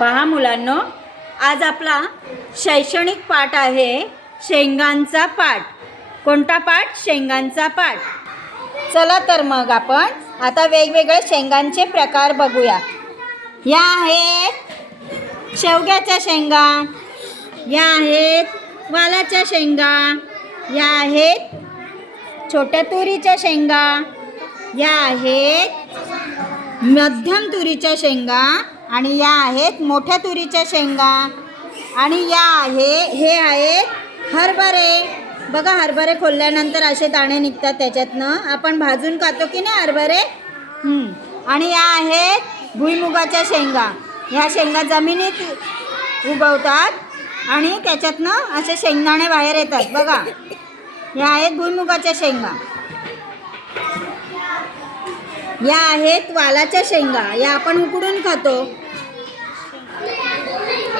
पहा मुलांनो आज आपला शैक्षणिक पाठ आहे शेंगांचा पाठ. कोणता पाठ? शेंगांचा पाठ. चला तर मग आपण आता वेगवेगळे शेंगांचे प्रकार बघूया. या आहेत शेवग्याच्या शेंगा या आहेत वालाच्या शेंगा या आहेत छोट्या तुरीच्या शेंगा या आहेत मध्यम तुरीच्या शेंगा आणि या आहेत मोठ्या तुरीच्या शेंगा. आणि या आहे हे आहेत हरभरे. बघा हरभरे खोलल्यानंतर असे दाणे निघतात त्याच्यातनं. आपण भाजून खातो की नाही हरभरे? आणि या आहेत भुईमुगाच्या शेंगा. ह्या शेंगा जमिनीत उगवतात आणि त्याच्यातनं असे शेंगदाणे बाहेर येतात. बघा. ह्या आहेत भुईमुगाच्या शेंगा. या आहेत वालाच्या शेंगा. या आपण उकडून खातो.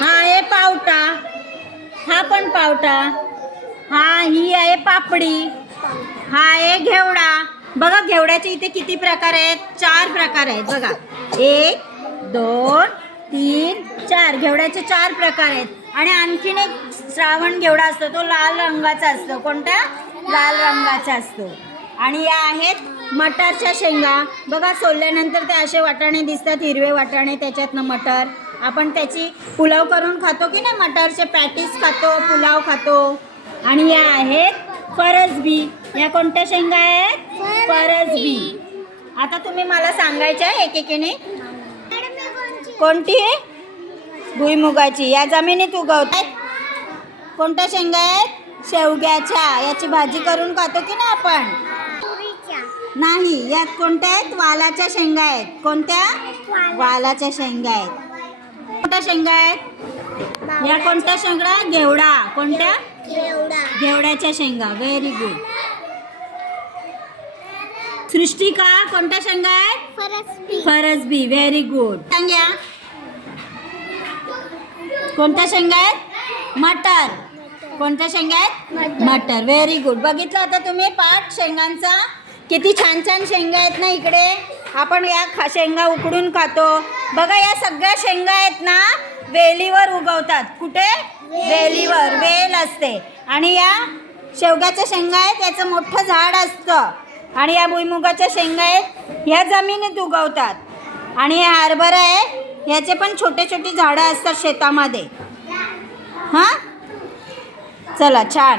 हा आहे पावटा. हा पण पावटा. हा ही आहे पापडी. हा आहे घेवडा. बघा घेवड्याचे इथे किती प्रकार आहेत? चार प्रकार आहेत बघा. एक दोन तीन चार. घेवड्याचे चार प्रकार आहेत. आणि आणखीन एक श्रावण घेवडा असतो. तो लाल रंगाचा असतो. कोणता? लाल रंगाचा असतो. आणि या आहेत मटारच्या शेंगा. बघा सोलल्यानंतर ते असे वाटाणे दिसतात हिरवे वाटाणे त्याच्यातनं मटर. आपण त्याची पुलाव करून खातो की नाही? मटारचे पॅटीस खातो पुलाव खातो. आणि या आहेत फरसबी. या कोणत्या शेंगा आहेत? फरसबी. आता तुम्ही मला सांगायच्या आहे एकेकीने. कोणती आहे? भुईमुगाची. या जमिनीत उगवतात कोणत्या शेंगा आहेत? शेवग्याच्या. याची भाजी करून खातो की नाही आपण? नाही यात कोणत्या आहेत? वालाच्या शेंगा आहेत. कोणत्या? वालाच्या शेंगा आहेत. कोणत्या शेंगा आहेत? या कोणत्या शेंगा? घेवडा. कोणत्या? घेवड्याच्या शेंगा. व्हेरी गुड सृष्टिका कोणत्या शेंगा आहेत? फरसबी. व्हेरी गुड सांग्या कोणत्या शेंगा आहेत? मटर. कोणत्या शेंगा आहेत? मटर. व्हेरी गुड बघितलं आता तुम्ही पाठ शेंगांचा? किती छान छान शेंगा आहेत ना इकडे. आपण या खा शेंगा उकडून खातो. बघा या सगळ्या शेंगा आहेत ना वेलीवर उगवतात. कुठे? वेलीवर. वेल असते. आणि या शेवग्याच्या शेंगा आहेत. याचं मोठं झाड असतं. आणि या भुईमुगाच्या शेंगा आहेत. ह्या जमिनीत उगवतात. आणि हे हरभरा आहे. ह्याचे पण छोटे छोटे झाडं असतात शेतामध्ये. हां? चला छान.